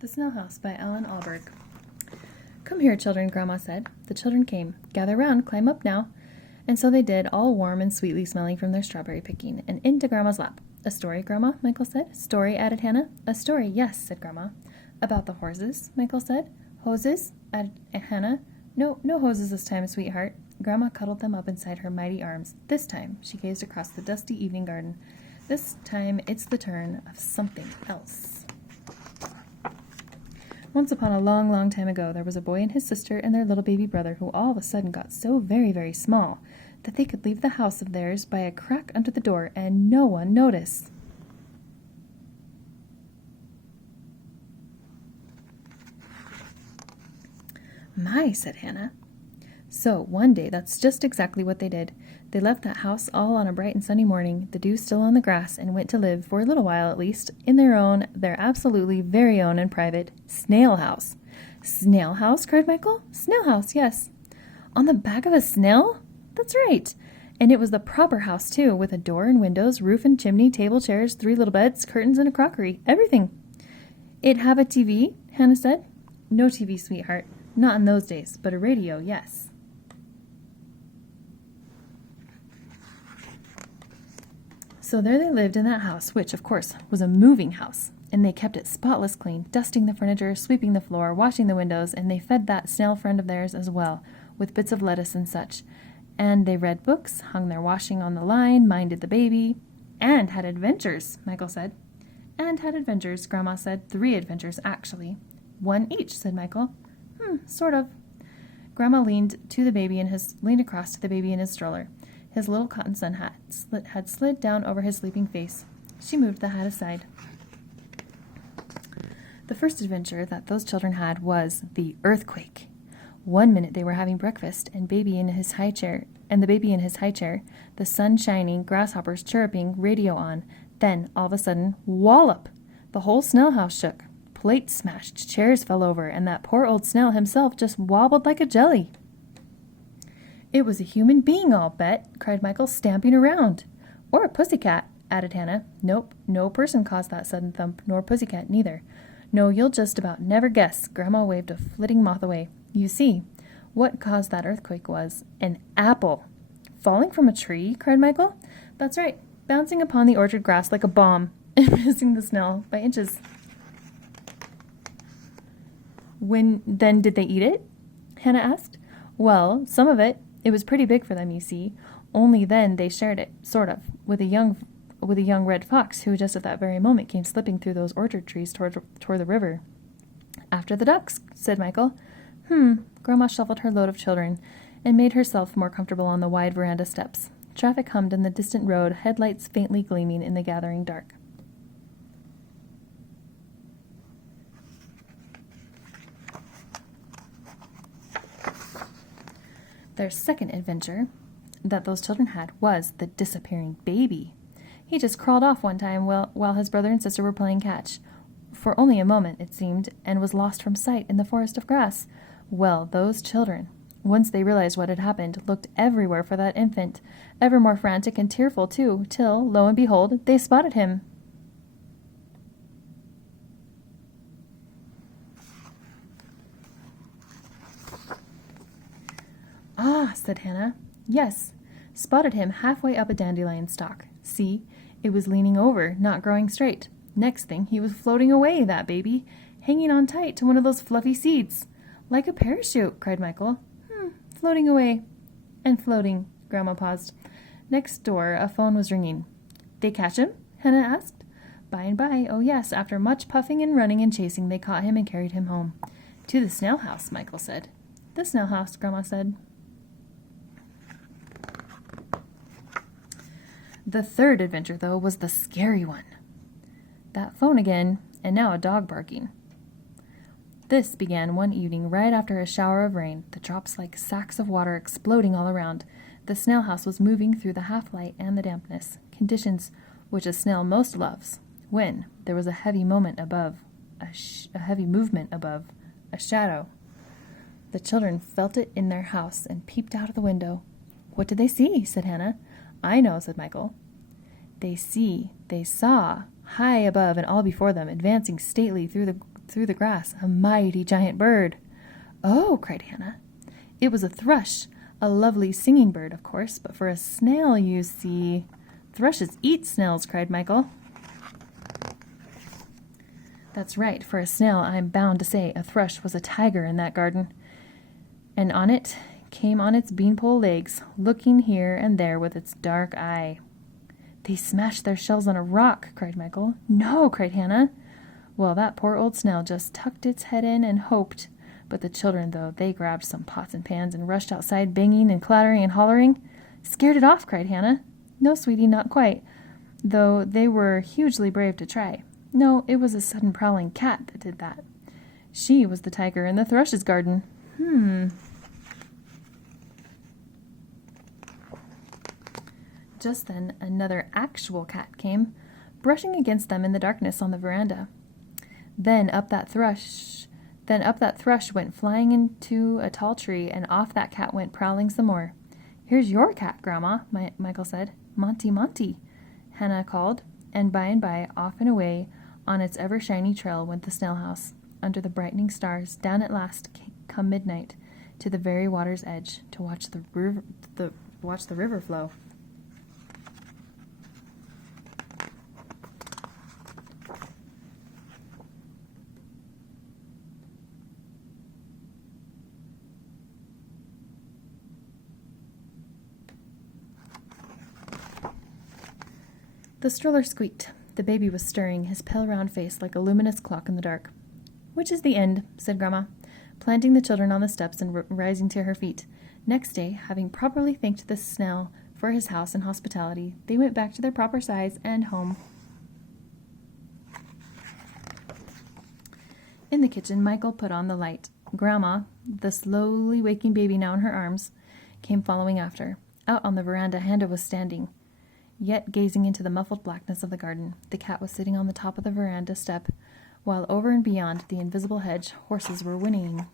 The Snail House by Ahlberg. "Come here, children," Grandma said. The children came. "Gather round, climb up now." And so they did, all warm and sweetly smelling from their strawberry picking, and into Grandma's lap. "A story, Grandma?" Michael said. "Story?" added Hannah. "A story, yes," said Grandma. "About the horses?" Michael said. "Hoses?" added Hannah. "No, no hoses this time, sweetheart." Grandma cuddled them up inside her mighty arms. "This time," she gazed across the dusty evening garden, "this time it's the turn of something else." Once upon a long, long time ago, there was a boy and his sister and their little baby brother who all of a sudden got so very, very small that they could leave the house of theirs by a crack under the door and no one notice. "My," said Hannah. So one day, that's just exactly what they did. They left that house all on a bright and sunny morning, the dew still on the grass, and went to live, for a little while at least, in their absolutely very own and private Snail House. "Snail House?" cried Michael. "Snail House, yes." "On the back of a snail?" "That's right. And it was the proper house, too, with a door and windows, roof and chimney, table, chairs, 3 little beds, curtains, and a crockery. Everything." "It have a TV?" Hannah said. "No TV, sweetheart. Not in those days, but a radio, yes." So there they lived in that house, which, of course, was a moving house, and they kept it spotless clean, dusting the furniture, sweeping the floor, washing the windows, and they fed that snail friend of theirs as well, with bits of lettuce and such. And they read books, hung their washing on the line, minded the baby, and had adventures, Michael said. "And had adventures," Grandma said. 3 adventures, actually. "1 each," said Michael. Sort of." Grandma leaned across to the baby in his stroller. His little cotton sun hat had slid down over his sleeping face. She moved the hat aside. The first adventure that those children had was the earthquake. One minute they were having breakfast, and the baby in his high chair, the sun shining, grasshoppers chirruping, radio on. Then, all of a sudden, wallop! The whole snail house shook. Plates smashed, chairs fell over, and that poor old snail himself just wobbled like a jelly. "It was a human being, I'll bet," cried Michael, "stamping around." "Or a pussycat," added Hannah. "Nope, no person caused that sudden thump, nor pussycat neither. No, you'll just about never guess." Grandma waved a flitting moth away. "You see, what caused that earthquake was an apple." "Falling from a tree?" cried Michael. "That's right, bouncing upon the orchard grass like a bomb, and missing the snail by inches." Then did they eat it?" Hannah asked. "Well, some of it. It was pretty big for them, you see. Only then they shared it, sort of, with a young red fox who just at that very moment came slipping through those orchard trees toward the river." "After the ducks," said Michael. Grandma shuffled her load of children and made herself more comfortable on the wide veranda steps. Traffic hummed in the distant road, headlights faintly gleaming in the gathering dark. Their second adventure that those children had was the disappearing baby. He just crawled off one time while his brother and sister were playing catch, for only a moment, it seemed, and was lost from sight in the forest of grass. Well, those children, once they realized what had happened, looked everywhere for that infant, ever more frantic and tearful, too, till, lo and behold, they spotted him. "Ah," said Hannah. "Yes, spotted him halfway up a dandelion stalk. See, it was leaning over, not growing straight. Next thing, he was floating away, that baby, hanging on tight to one of those fluffy seeds." "Like a parachute," cried Michael. Floating away and floating." Grandma paused. Next door, a phone was ringing. "They catch him?" Hannah asked. "By and by, oh yes, after much puffing and running and chasing, they caught him and carried him home." "To the snail house," Michael said. "The snail house," Grandma said. The third adventure, though, was the scary one. That phone again, and now a dog barking. This began one evening right after a shower of rain, the drops like sacks of water exploding all around. The snail house was moving through the half-light and the dampness, conditions which a snail most loves, when there was a heavy movement above, a shadow. The children felt it in their house and peeped out of the window. "What did they see?" said Hannah. "I know," said Michael. They saw, high above and all before them, advancing stately through through the grass, a mighty giant bird. "Oh!" cried Hannah. "It was a thrush, a lovely singing bird, of course, but for a snail, you see—" "Thrushes eat snails," cried Michael. "That's right, for a snail, I'm bound to say a thrush was a tiger in that garden. And on it came on its beanpole legs, looking here and there with its dark eye." "They smashed their shells on a rock," cried Michael. "No," cried Hannah. "Well, that poor old snail just tucked its head in and hoped. But the children, though, they grabbed some pots and pans and rushed outside, banging and clattering and hollering." "Scared it off," cried Hannah. "No, sweetie, not quite, though they were hugely brave to try. No, it was a sudden prowling cat that did that. She was the tiger in the thrush's garden." Just then another actual cat came, brushing against them in the darkness on the veranda. Then up that thrush went flying into a tall tree, and off that cat went prowling some more. "Here's your cat, Grandma," Michael said. "Monty, Monty," Hannah called, and by, off and away, on its ever-shiny trail went the snail house, under the brightening stars, down at last come midnight, to the very water's edge, to watch the river flow. The stroller squeaked. The baby was stirring, his pale round face like a luminous clock in the dark. "Which is the end," said Grandma, planting the children on the steps and rising to her feet. Next day, having properly thanked the snail for his house and hospitality, they went back to their proper size and home. In the kitchen, Michael put on the light. Grandma, the slowly waking baby now in her arms, came following after. Out on the veranda, Hannah was standing, yet gazing into the muffled blackness of the garden. The cat was sitting on the top of the veranda step, while over and beyond the invisible hedge, horses were whinnying.